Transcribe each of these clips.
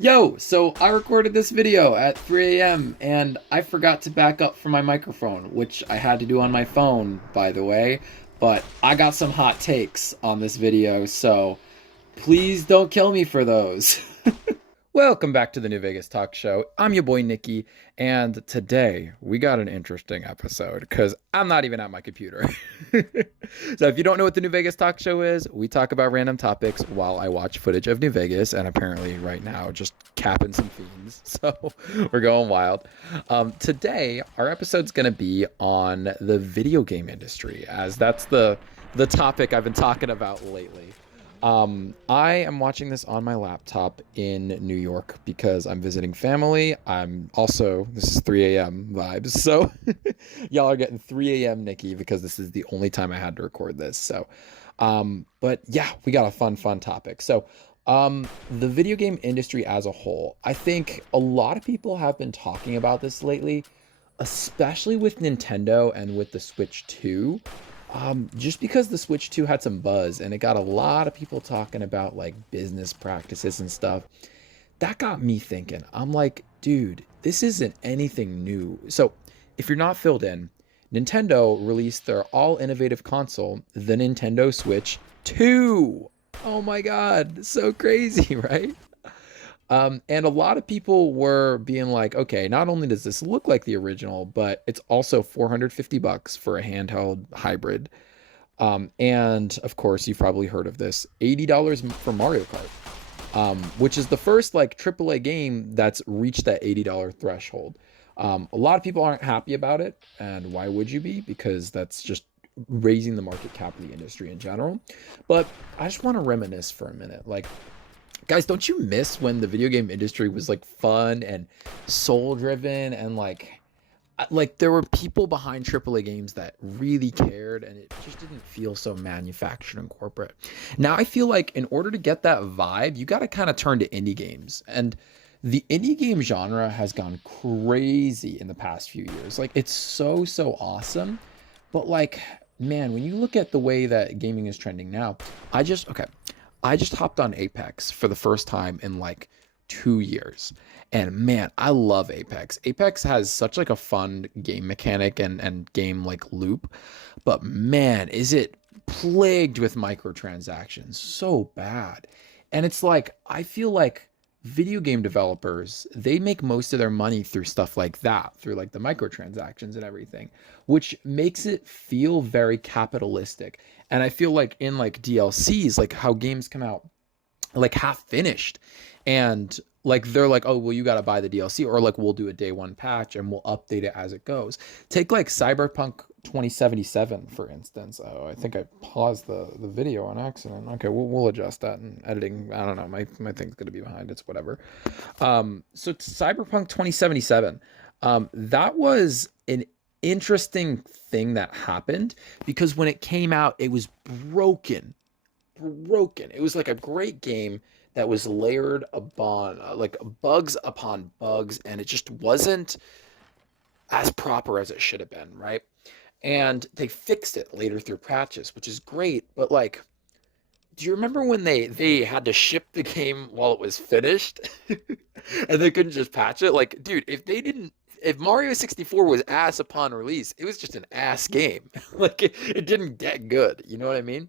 Yo, so I recorded this video at 3 a.m. and I forgot to back up from my microphone, which I had to do on my phone, by the way. But I got some hot takes on this video, so please don't kill me for those. Welcome back to the New Vegas Talk Show. I'm your boy Nikki, and today we got an interesting episode because I'm not even at my computer. So, if you don't know what the New Vegas Talk Show is, we talk about random topics while I watch footage of New Vegas, and apparently, right now, just capping some fiends. So, we're going wild. Today, our episode's going to be on the video game industry, as that's the topic I've been talking about lately. I am watching this on my laptop in New York because I'm visiting family. This is 3 a.m. vibes. So y'all are getting 3 a.m. Nikki because this is the only time I had to record this. But yeah, we got a fun topic. The video game industry as a whole, I think a lot of people have been talking about this lately, especially with Nintendo and with the Switch 2. Just because the Switch 2 had some buzz and it got a lot of people talking about like business practices and stuff, that got me thinking. I'm like, dude, this isn't anything new. So, if you're not filled in, Nintendo released their all innovative console, the Nintendo Switch 2. Oh my God, so crazy, right? And a lot of people were being like, okay, not only does this look like the original, but it's also 450 bucks for a handheld hybrid. And of course, you've probably heard of this, $80 for Mario Kart, which is the first like AAA game that's reached that $80 threshold. A lot of people aren't happy about it, and why would you be? Because that's just raising the market cap of the industry in general. But I just want to reminisce for a minute. Like, guys, don't you miss when the video game industry was like fun and soul driven and like there were people behind AAA games that really cared and it just didn't feel so manufactured and corporate. Now I feel like in order to get that vibe, you got to kind of turn to indie games. And the indie game genre has gone crazy in the past few years. Like it's so awesome. But like, man, when you look at the way that gaming is trending now, okay, I just hopped on Apex for the first time in like 2 years. And man, I love Apex. Apex has such like a fun game mechanic and game like loop. But man, is it plagued with microtransactions. So bad. And it's like, I feel like video game developers, they make most of their money through stuff like that, through like the microtransactions and everything, which makes it feel very capitalistic. And I feel like in like DLCs, like how games come out like half finished and like they're like, oh well, you got to buy the DLC, or like we'll do a day one patch and we'll update it as it goes. Take like Cyberpunk 2077 for instance. Oh, I think I paused the video on accident. Okay, we'll adjust that in editing. I don't know, my thing's gonna be behind, it's whatever. So Cyberpunk 2077, that was an interesting thing that happened because when it came out, it was broken. It was like a great game that was layered upon like bugs upon bugs, and it just wasn't as proper as it should have been, right? And they fixed it later through patches, which is great. But like, do you remember when they had to ship the game while it was finished, and they couldn't just patch it? Like, dude, if Mario 64 was ass upon release, it was just an ass game. Like it didn't get good. You know what I mean?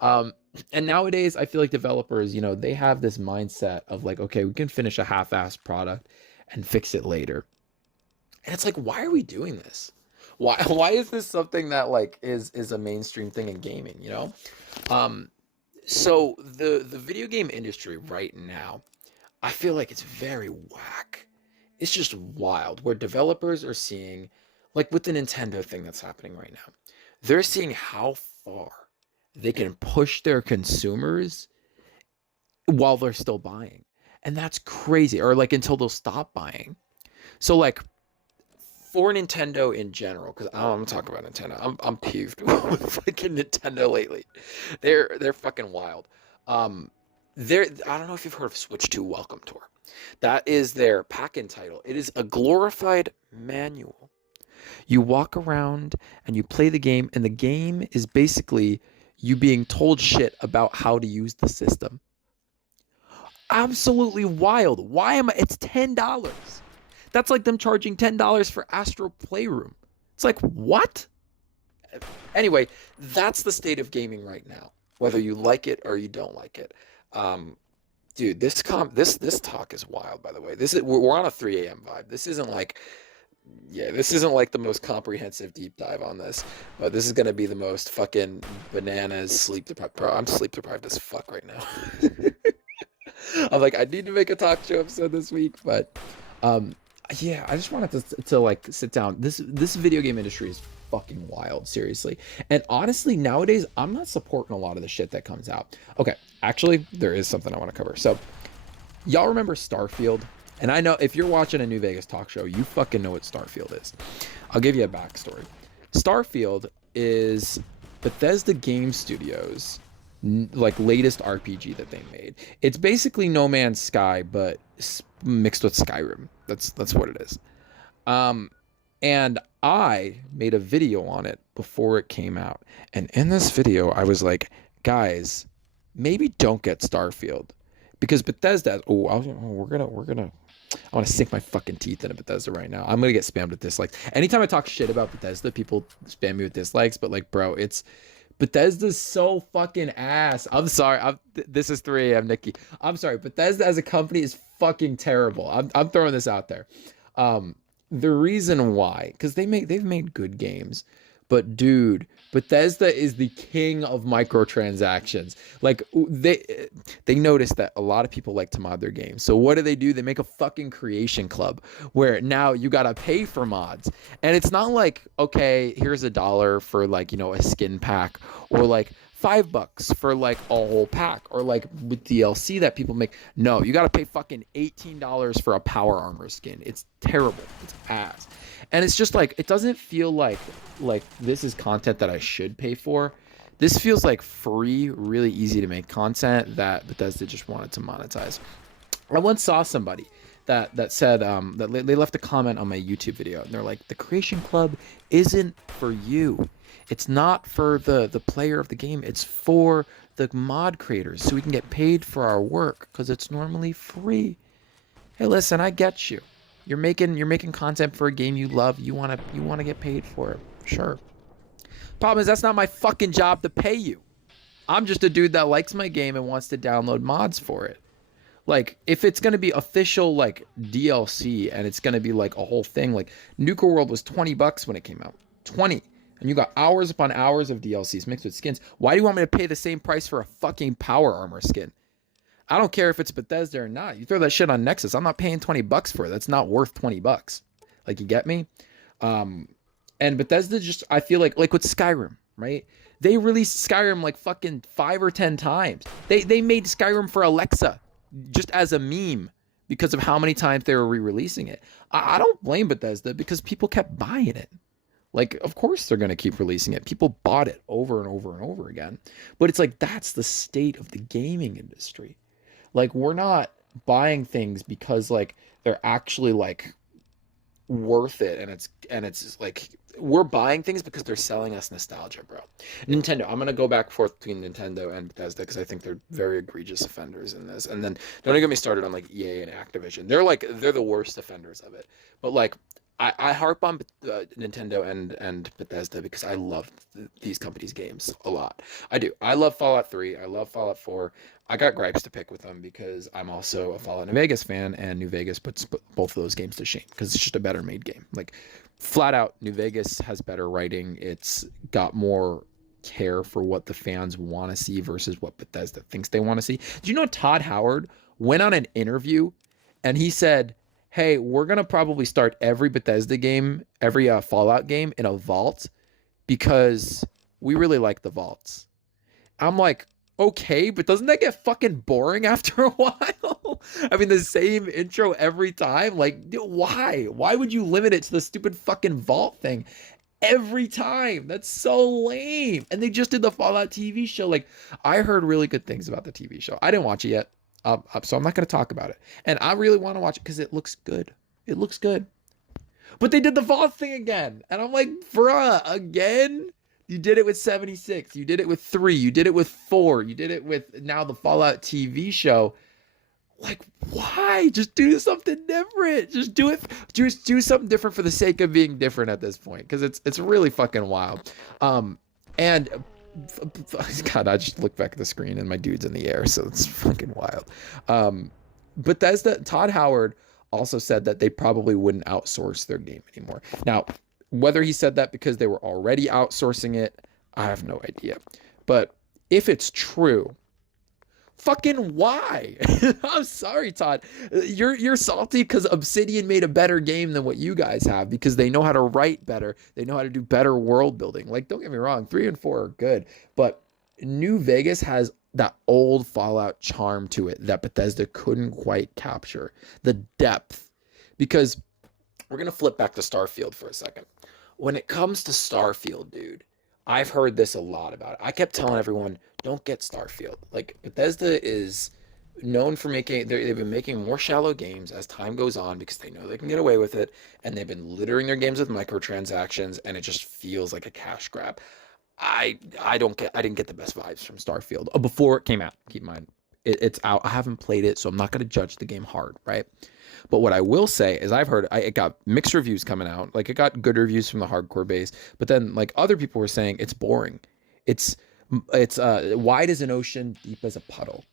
Um, and nowadays, I feel like developers, they have this mindset of like, okay, we can finish a half-assed product and fix it later. And it's like, why are we doing this? Why is this something that like is a mainstream thing in gaming, you know? Um, so the video game industry right now, I feel like it's very whack. It's just wild where developers are seeing, like with the Nintendo thing that's happening right now, they're seeing how far they can push their consumers while they're still buying. And that's crazy. Or like until they'll stop buying. So like for Nintendo in general, because I'm talking about Nintendo. I'm peeved with fucking Nintendo lately. They're fucking wild. I don't know if you've heard of Switch 2 Welcome Tour. That is their pack-in title. It is a glorified manual. You walk around and you play the game, and the game is basically you being told shit about how to use the system. Absolutely wild. Why am I? It's $10. That's like them charging $10 for Astro Playroom. It's like, what? Anyway, that's the state of gaming right now, whether you like it or you don't like it. Um, Dude, this talk is wild. By the way, this is we're on a 3 a.m. vibe. This isn't like the most comprehensive deep dive on this, but this is gonna be the most fucking bananas sleep deprived. Bro, I'm sleep deprived as fuck right now. I'm like, I need to make a talk show episode this week, but um, yeah, I just wanted to like sit down. This video game industry is fucking wild, seriously. And honestly, nowadays, I'm not supporting a lot of the shit that comes out. Okay, actually, there is something I want to cover. So, y'all remember Starfield? And I know if you're watching a New Vegas talk show, you fucking know what Starfield is. I'll give you a backstory. Starfield is Bethesda Game Studios like latest RPG that they made. It's basically No Man's Sky, but mixed with Skyrim. That's what it is. Um, and I made a video on it before it came out. And in this video, I was like, guys, maybe don't get Starfield because Bethesda. We're gonna. I want to sink my fucking teeth into Bethesda right now. I'm gonna get spammed with dislikes. Anytime I talk shit about Bethesda, people spam me with dislikes. But like, bro, it's Bethesda's so fucking ass. I'm sorry. This is 3 a.m. Nikki. I'm sorry. Bethesda as a company is fucking terrible. I'm throwing this out there. The reason why, because they've made good games, but dude, Bethesda is the king of microtransactions. Like they noticed that a lot of people like to mod their games. So what do? They make a fucking creation club where now you gotta pay for mods. And it's not like, okay, here's $1 for like, a skin pack, or like $5 for like a whole pack, or like with DLC that people make. No, you gotta pay fucking $18 for a power armor skin. It's terrible. It's ass. And it's just like, it doesn't feel like this is content that I should pay for. This feels like free, really easy to make content that Bethesda just wanted to monetize. I once saw somebody that said that they left a comment on my YouTube video, and they're like, the Creation Club isn't for you. It's not for the player of the game. It's for the mod creators, so we can get paid for our work because it's normally free. Hey, listen, I get you. You're making content for a game you love. You wanna get paid for it. Sure. Problem is, that's not my fucking job to pay you. I'm just a dude that likes my game and wants to download mods for it. Like, if it's gonna be official like DLC and it's gonna be like a whole thing, like Nuka World was $20 when it came out. 20. And you got hours upon hours of DLCs mixed with skins. Why do you want me to pay the same price for a fucking power armor skin? I don't care if it's Bethesda or not. You throw that shit on Nexus, I'm not paying $20 for it. That's not worth $20. Like, you get me? And Bethesda just, I feel like with Skyrim, right? They released Skyrim like fucking 5 or 10 times. They made Skyrim for Alexa just as a meme because of how many times they were re-releasing it. I don't blame Bethesda because people kept buying it. Like, of course they're going to keep releasing it. People bought it over and over and over again. But it's like, that's the state of the gaming industry. Like, we're not buying things because like they're actually like worth it, and it's like we're buying things because they're selling us nostalgia, bro. Nintendo, I'm gonna go back and forth between Nintendo and Bethesda because I think they're very egregious offenders in this. And then don't even get me started on like EA and Activision. They're the worst offenders of it. But like, I harp on Nintendo and Bethesda because I love these companies' games a lot. I do. I love Fallout 3. I love Fallout 4. I got gripes to pick with them because I'm also a Fallout New Vegas fan, and New Vegas puts both of those games to shame because it's just a better made game. Like, flat out, New Vegas has better writing. It's got more care for what the fans want to see versus what Bethesda thinks they want to see. Do you know Todd Howard went on an interview and he said, hey, we're going to probably start every Bethesda game, every Fallout game in a vault because we really like the vaults. I'm like, okay, but doesn't that get fucking boring after a while? I mean, the same intro every time? Like, why? Why would you limit it to the stupid fucking vault thing every time? That's so lame. And they just did the Fallout TV show. Like, I heard really good things about the TV show. I didn't watch it yet. So I'm not going to talk about it. And I really want to watch it because it looks good. It looks good. But they did the vault thing again. And I'm like, bruh, again? You did it with 76. You did it with 3. You did it with 4. You did it with now the Fallout TV show. Like, why? Just do something different. Just do it. Just do something different for the sake of being different at this point, because it's really fucking wild. And God, I just look back at the screen and my dude's in the air, so it's fucking wild. Bethesda, Todd Howard also said that they probably wouldn't outsource their game anymore. Now, whether he said that because they were already outsourcing it, I have no idea. But if it's true, fucking why? I'm sorry, Todd. You're salty because Obsidian made a better game than what you guys have, because they know how to write better. They know how to do better world building. Like, don't get me wrong, 3 and 4 are good, but New Vegas has that old Fallout charm to it that Bethesda couldn't quite capture. The depth. Because we're going to flip back to Starfield for a second. When it comes to Starfield, dude, I've heard this a lot about it. I kept telling everyone, don't get Starfield. Like, Bethesda is known for they've been making more shallow games as time goes on because they know they can get away with it, and they've been littering their games with microtransactions, and it just feels like a cash grab. I didn't get the best vibes from Starfield before it came out. Keep in mind, it's out. I haven't played it, so I'm not going to judge the game hard, right? But what I will say is I've heard it got mixed reviews coming out. Like, it got good reviews from the hardcore base, but then like other people were saying it's boring. It's wide as an ocean, deep as a puddle.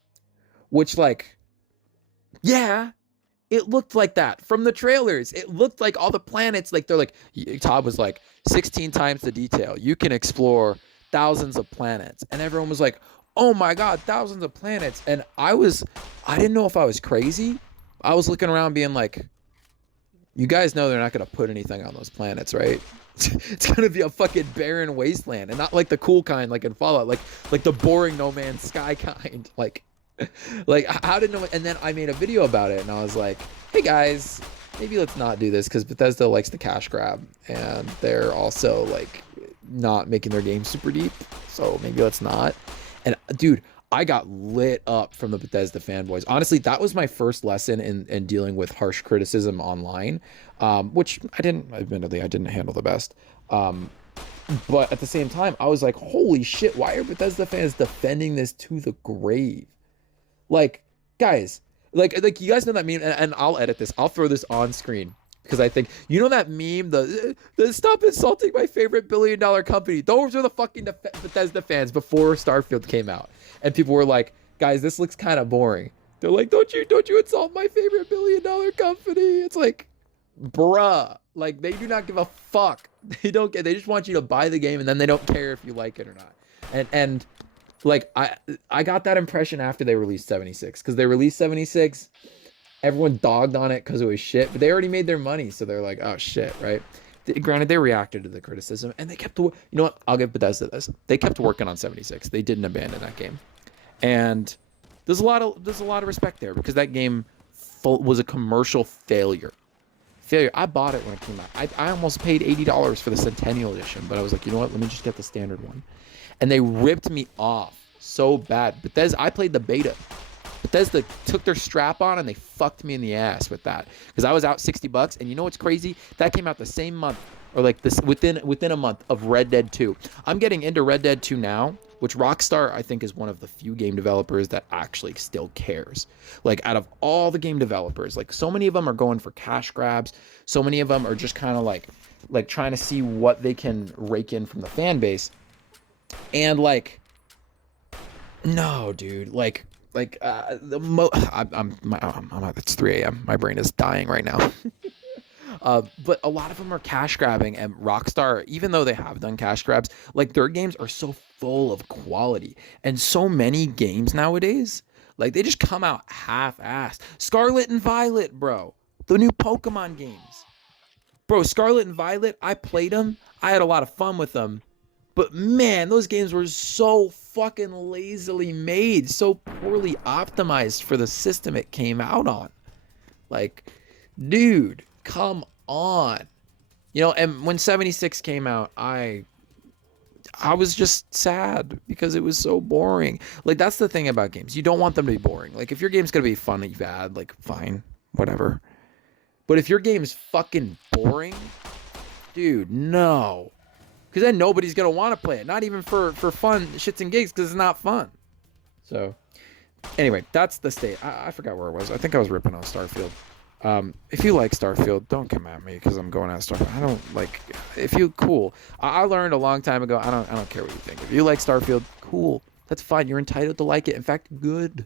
Which, like, yeah, it looked like that from the trailers. It looked like all the planets, like, they're like, Todd was like, 16 times the detail. You can explore thousands of planets. And everyone was like, oh my God, thousands of planets. And I didn't know if I was crazy. I was looking around being like, you guys know they're not going to put anything on those planets, right? It's going to be a fucking barren wasteland, and not like the cool kind, like in Fallout, like the boring No Man's Sky kind. Like how did no one? And then I made a video about it, and I was like, hey guys, maybe let's not do this, because Bethesda likes the cash grab, and they're also like not making their game super deep, so maybe let's not. And dude, I got lit up from the Bethesda fanboys. Honestly, that was my first lesson in dealing with harsh criticism online, which admittedly, I didn't handle the best. But at the same time, I was like, holy shit, why are Bethesda fans defending this to the grave? Like, guys, like you guys know that meme, and I'll edit this. I'll throw this on screen, because I think, you know that meme, the stop insulting my favorite billion-dollar company. Those are the fucking Bethesda fans before Starfield came out. And people were like, guys, this looks kind of boring. They're like, don't you insult my favorite billion-dollar company. It's like, bruh, like, they do not give a fuck. They just want you to buy the game, and then they don't care if you like it or not. And like, I got that impression after they released 76, because they released 76, everyone dogged on it because it was shit, but they already made their money, so they're like, oh shit, right? Granted, they reacted to the criticism, and they kept, you know what, I'll give Bethesda this, they kept working on 76. They didn't abandon that game, and there's a lot of respect there, because that game was a commercial failure. I bought it when it came out. I almost paid $80 for the Centennial Edition, but I was like, you know what, let me just get the standard one. And they ripped me off so bad. Bethesda, I played the beta. Bethesda took their strap on and they fucked me in the ass with that, because I was out $60, and you know what's crazy? That came out the same month, or like this within a month of Red Dead 2. I'm getting into Red Dead 2 now, which Rockstar, I think, is one of the few game developers that actually still cares. Like, out of all the game developers, like, so many of them are going for cash grabs. So many of them are just kind of like trying to see what they can rake in from the fan base. And like, no, dude, it's 3 a.m. My brain is dying right now. But a lot of them are cash grabbing, and Rockstar, even though they have done cash grabs, like, their games are so full of quality, and so many games nowadays, like, they just come out half-assed. Scarlet and Violet, bro, the new Pokemon games, bro. Scarlet and Violet, I played them. I had a lot of fun with them. But man, those games were so fucking lazily made, so poorly optimized for the system it came out on. Like, dude, come on. You know, and when 76 came out, I was just sad because it was so boring. Like, that's the thing about games. You don't want them to be boring. Like, if your game's going to be fun and bad, like, fine, whatever. But if your game's fucking boring, dude, no. Because then nobody's going to want to play it. Not even for fun, shits and gigs, because it's not fun. So, Anyway, that's the state. I forgot where it was. I think I was ripping on Starfield. If you like Starfield, don't come at me because I'm going at Starfield. I don't like. If you cool, I learned a long time ago. I don't care what you think. If you like Starfield, cool. That's fine. You're entitled to like it. In fact, good.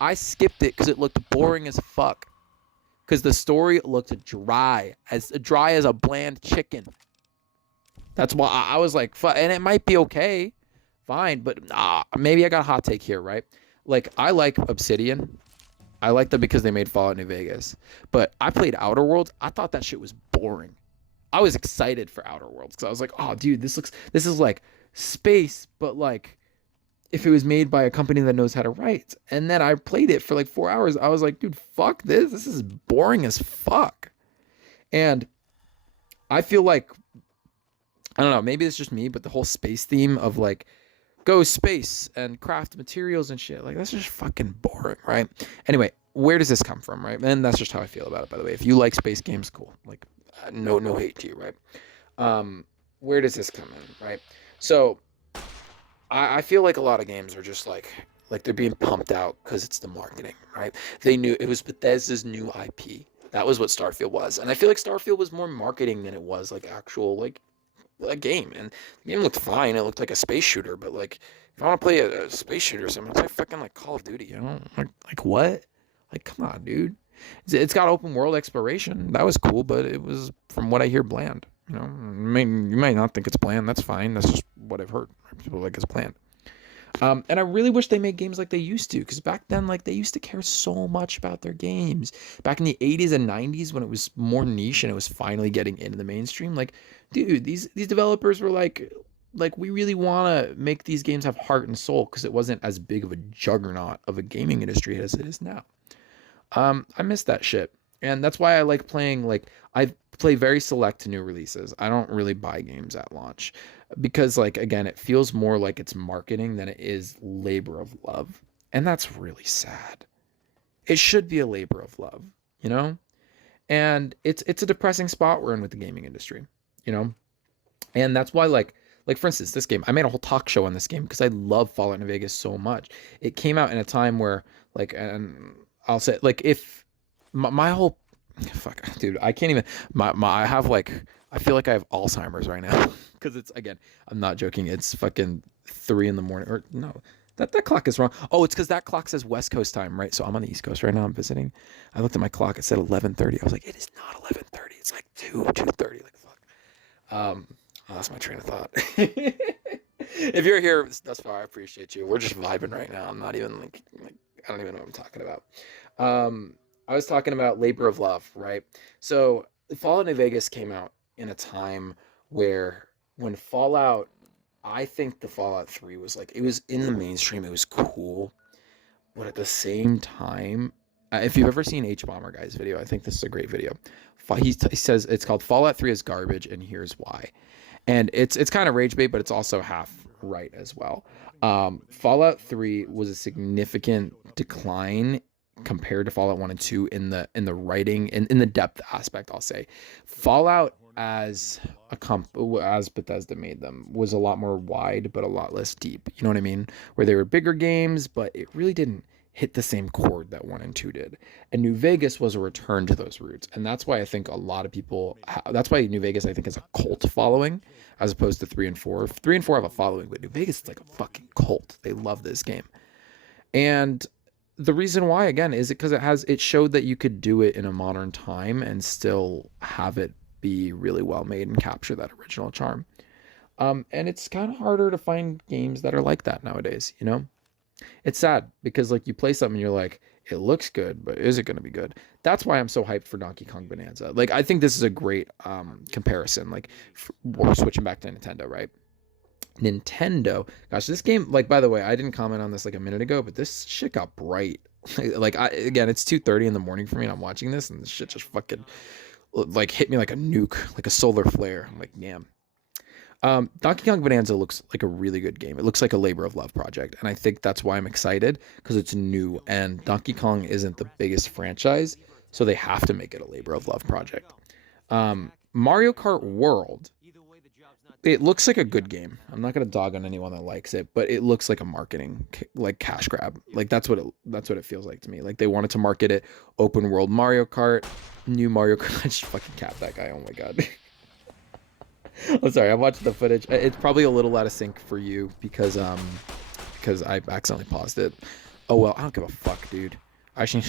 I skipped it because it looked boring as fuck. Because the story looked dry as a bland chicken. That's why I was like, and it might be okay, fine, but maybe I got a hot take here, right? Like, I like Obsidian. I like them because they made Fallout New Vegas. But I played Outer Worlds. I thought that shit was boring. I was excited for Outer Worlds because I was like, oh, dude, this is like space, but like if it was made by a company that knows how to write. And then I played it for like 4 hours. I was like, dude, fuck this. This is boring as fuck. And I feel like, I don't know, maybe it's just me, but the whole space theme of like go space and craft materials and shit, like that's just fucking boring, right? Anyway, where does this come from, right? And that's just how I feel about it, by the way. If you like space games, cool. Like no hate to you, right? Where does this come in, right? So I feel like a lot of games are just like they're being pumped out because it's the marketing, right? They knew it was Bethesda's new IP. That was what Starfield was, and I feel like Starfield was more marketing than it was like actual like a game. And the game looked fine. It looked like a space shooter, but like if I want to play a space shooter or something, play fucking like Call of Duty. You know, like what? Like come on, dude. It's got open world exploration. That was cool, but it was, from what I hear, bland. You know, you might not think it's bland. That's fine. That's just what I've heard. People like it's bland. And I really wish they made games like they used to, because back then, like they used to care so much about their games. Back in the 80s and 90s, when it was more niche and it was finally getting into the mainstream, like, dude, these developers were like we really want to make these games have heart and soul, because it wasn't as big of a juggernaut of a gaming industry as it is now. I miss that shit. And that's why I like playing, like, I play very select to new releases. I don't really buy games at launch because, like, again, it feels more like it's marketing than it is labor of love. And that's really sad. It should be a labor of love, you know? And it's a depressing spot we're in with the gaming industry, you know? And that's why, like for instance, this game, I made a whole talk show on this game because I love Fallout New Vegas so much. It came out in a time where, like, and I'll say, like, if my whole fuck, dude, I can't even. I have like, I feel like I have Alzheimer's right now because it's, again, I'm not joking. It's fucking 3 in the morning, or no, that clock is wrong. Oh, it's because that clock says West Coast time, right? So I'm on the East Coast right now. I'm visiting. I looked at my clock. It said 11:30. I was like, it is not 11:30. It's like 2:30. Like fuck. I lost my train of thought. If you're here thus far, I appreciate you. We're just vibing right now. I'm not even like I don't even know what I'm talking about. I was talking about labor of love, right? So Fallout New Vegas came out in a time where, when Fallout, I think the Fallout 3 was like, it was in the mainstream, it was cool, but at the same time, if you've ever seen H Bomber Guy's video, I think this is a great video. He says it's called Fallout 3 is garbage, and here's why. And it's kind of rage bait, but it's also half right as well. Fallout 3 was a significant decline compared to Fallout 1 and 2 in the writing and in the depth aspect. I'll say Fallout, as as Bethesda made them, was a lot more wide but a lot less deep. You know what I mean? Where they were bigger games, but it really didn't hit the same chord that 1 and 2 did. And New Vegas was a return to those roots. And that's why I think a lot of people, that's why New Vegas, I think, is a cult following as opposed to 3 and 4. 3 and 4 have a following, but New Vegas is like a fucking cult. They love this game. And the reason why, again, is because it showed that you could do it in a modern time and still have it be really well made and capture that original charm. And it's kind of harder to find games that are like that nowadays, you know? It's sad because, like, you play something and you're like, it looks good, but is it going to be good? That's why I'm so hyped for Donkey Kong Bonanza. Like, I think this is a great comparison. Like, we're switching back to Nintendo, right? Nintendo, gosh, this game, like, by the way, I didn't comment on this like a minute ago, but this shit got bright. Like, again, it's 2:30 in the morning for me, and I'm watching this, and this shit just fucking, like, hit me like a nuke, like a solar flare. I'm like, damn. Donkey Kong Bonanza looks like a really good game. It looks like a labor of love project, and I think that's why I'm excited, because it's new, and Donkey Kong isn't the biggest franchise, so they have to make it a labor of love project. Mario Kart World it looks like a good game. I'm not gonna dog on anyone that likes it, but it looks like a marketing like cash grab. Like that's what it feels like to me. Like they wanted to market it open world Mario Kart, new Mario Kart. I just fucking capped that guy. Oh my god. I'm sorry. I watched the footage. It's probably a little out of sync for you because I accidentally paused it. Oh well, I don't give a fuck, dude. I should.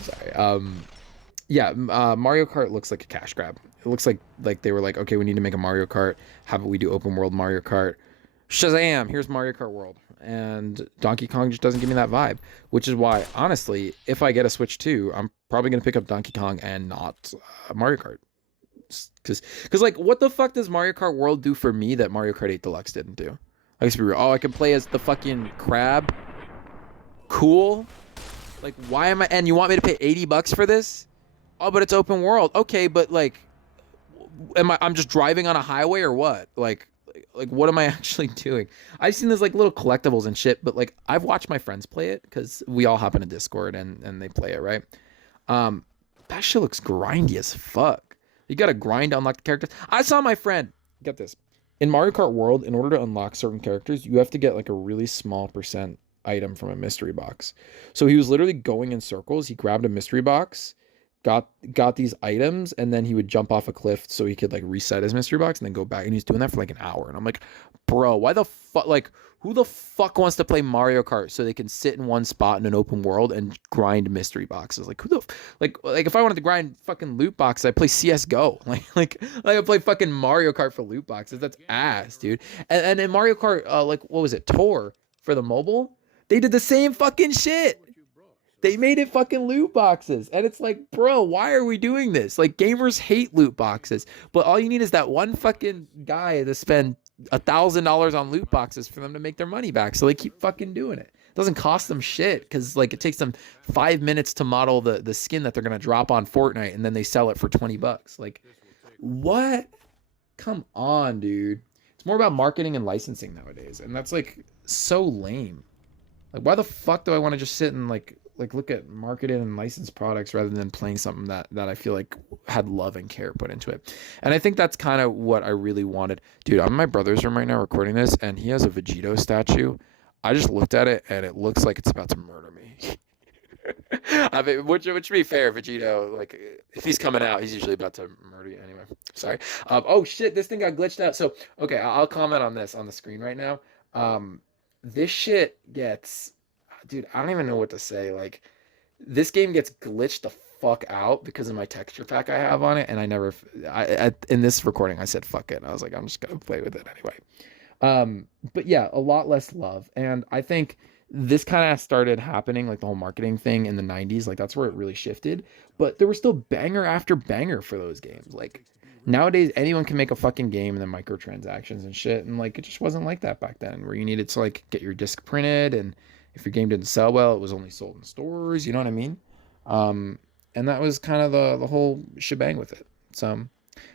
Sorry. Yeah, Mario Kart looks like a cash grab. It looks like they were like, okay, we need to make a Mario Kart. How about we do open world Mario Kart? Shazam! Here's Mario Kart World. And Donkey Kong just doesn't give me that vibe, which is why, honestly, if I get a Switch 2, I'm probably gonna pick up Donkey Kong and not Mario Kart. Because like, what the fuck does Mario Kart World do for me that Mario Kart 8 Deluxe didn't do? I guess be real. Oh, I can play as the fucking crab. Cool. Like, why am I? And you want me to pay $80 for this? Oh, but it's open world. Okay, but like, I'm just driving on a highway or what? Like what am I actually doing? I've seen this like little collectibles and shit, but like I've watched my friends play it because we all hop in a Discord and they play it, right? Um, that shit looks grindy as fuck. You gotta grind to unlock the characters. I saw my friend get this in Mario Kart World. In order to unlock certain characters, you have to get like a really small percent item from a mystery box. So he was literally going in circles. He grabbed a mystery box, got these items, and then he would jump off a cliff so he could like reset his mystery box and then go back. And he's doing that for like an hour. And I'm like, bro, why the fuck? Like, who the fuck wants to play Mario Kart so they can sit in one spot in an open world and grind mystery boxes? Like, who the like if I wanted to grind fucking loot boxes, I play CS:GO. Like I play fucking Mario Kart for loot boxes. That's ass, dude. And in Mario Kart, like what was it, Tour for the mobile? They did the same fucking shit. They made it fucking loot boxes. And it's like, bro, why are we doing this? Like, gamers hate loot boxes. But all you need is that one fucking guy to spend $1,000 on loot boxes for them to make their money back. So they keep fucking doing it. It doesn't cost them shit because, like, it takes them 5 minutes to model the skin that they're going to drop on Fortnite and then they sell it for $20. Like, what? Come on, dude. It's more about marketing and licensing nowadays. And that's, like, so lame. Like, why the fuck do I want to just sit and, like look at marketed and licensed products rather than playing something that I feel like had love and care put into it. And I think that's kind of what I really wanted. Dude, I'm in my brother's room right now recording this, and he has a Vegito statue. I just looked at it, and it looks like it's about to murder me. I mean, which to be fair, Vegito, like, if he's coming out, he's usually about to murder you anyway. Sorry. Oh, shit, this thing got glitched out. So, okay, I'll comment on this on the screen right now. This shit gets... Dude, I don't even know what to say. Like, this game gets glitched the fuck out because of my texture pack I have on it, and in this recording I said fuck it. I was like, I'm just gonna play with it anyway. But yeah, a lot less love, and I think this kind of started happening, like the whole marketing thing in the 90s. Like that's where it really shifted. But there was still banger after banger for those games. Like nowadays, anyone can make a fucking game and then microtransactions and shit, and like it just wasn't like that back then, where you needed to like get your disc printed and if your game didn't sell well, it was only sold in stores. You know what I mean? And that was kind of the whole shebang with it. So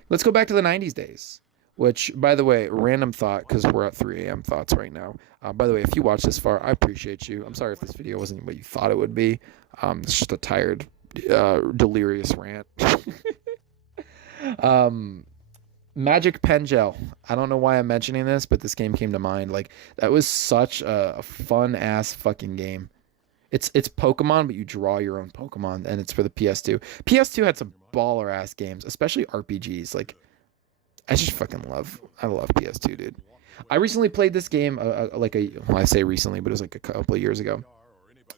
let's go back to the 90s days, which, by the way, random thought, because we're at 3 a.m. thoughts right now. By the way, if you watch this far, I appreciate you. I'm sorry if this video wasn't what you thought it would be. It's just a tired, delirious rant. Magic Pen Gel. I don't know why I'm mentioning this, but this game came to mind. Like, that was such a fun ass fucking game. It's Pokemon, but you draw your own Pokemon, and it's for the PS2. PS2 had some baller ass games, especially RPGs. Like, I love PS2, dude. I recently played this game, well, I say recently, but it was like a couple of years ago.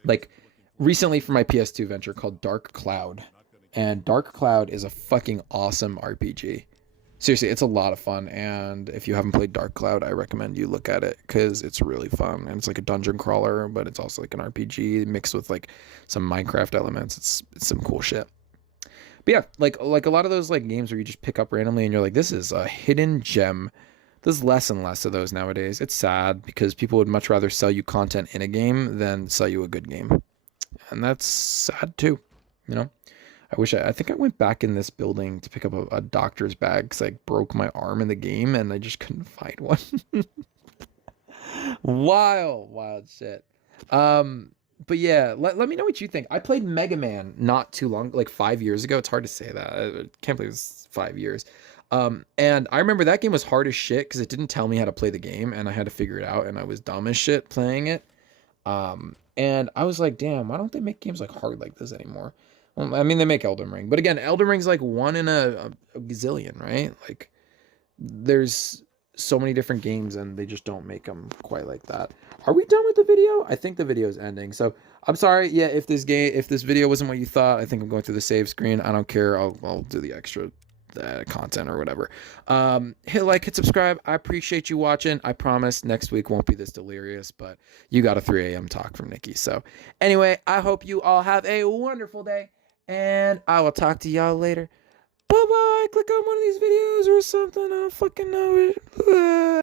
Like, recently for my PS2 venture called Dark Cloud. And Dark Cloud is a fucking awesome RPG. Seriously, it's a lot of fun, and if you haven't played Dark Cloud, I recommend you look at it because it's really fun, and it's like a dungeon crawler, but it's also like an RPG mixed with like some Minecraft elements. It's some cool shit. But yeah, like a lot of those like games where you just pick up randomly and you're like, this is a hidden gem. There's less and less of those nowadays. It's sad because people would much rather sell you content in a game than sell you a good game, and that's sad too, you know. I think I went back in this building to pick up a doctor's bag because I broke my arm in the game and I just couldn't find one. Wild shit. But yeah, let me know what you think. I played Mega Man not too long, like 5 years ago. It's hard to say that. I can't believe it's 5 years. And I remember that game was hard as shit because it didn't tell me how to play the game, and I had to figure it out, and I was dumb as shit playing it. And I was like, damn, why don't they make games like hard like this anymore? Well, I mean, they make Elden Ring, but again, Elden Ring's like one in a gazillion, right? Like, there's so many different games, and they just don't make them quite like that. Are we done with the video? I think the video is ending. So I'm sorry, yeah, if this video wasn't what you thought, I think I'm going through the save screen. I don't care. I'll do the extra content or whatever. Hit like, hit subscribe. I appreciate you watching. I promise next week won't be this delirious, but you got a 3 a.m. talk from Nikki. So anyway, I hope you all have a wonderful day, and I will talk to y'all later. Bye bye. Click on one of these videos or something. I don't fucking know it.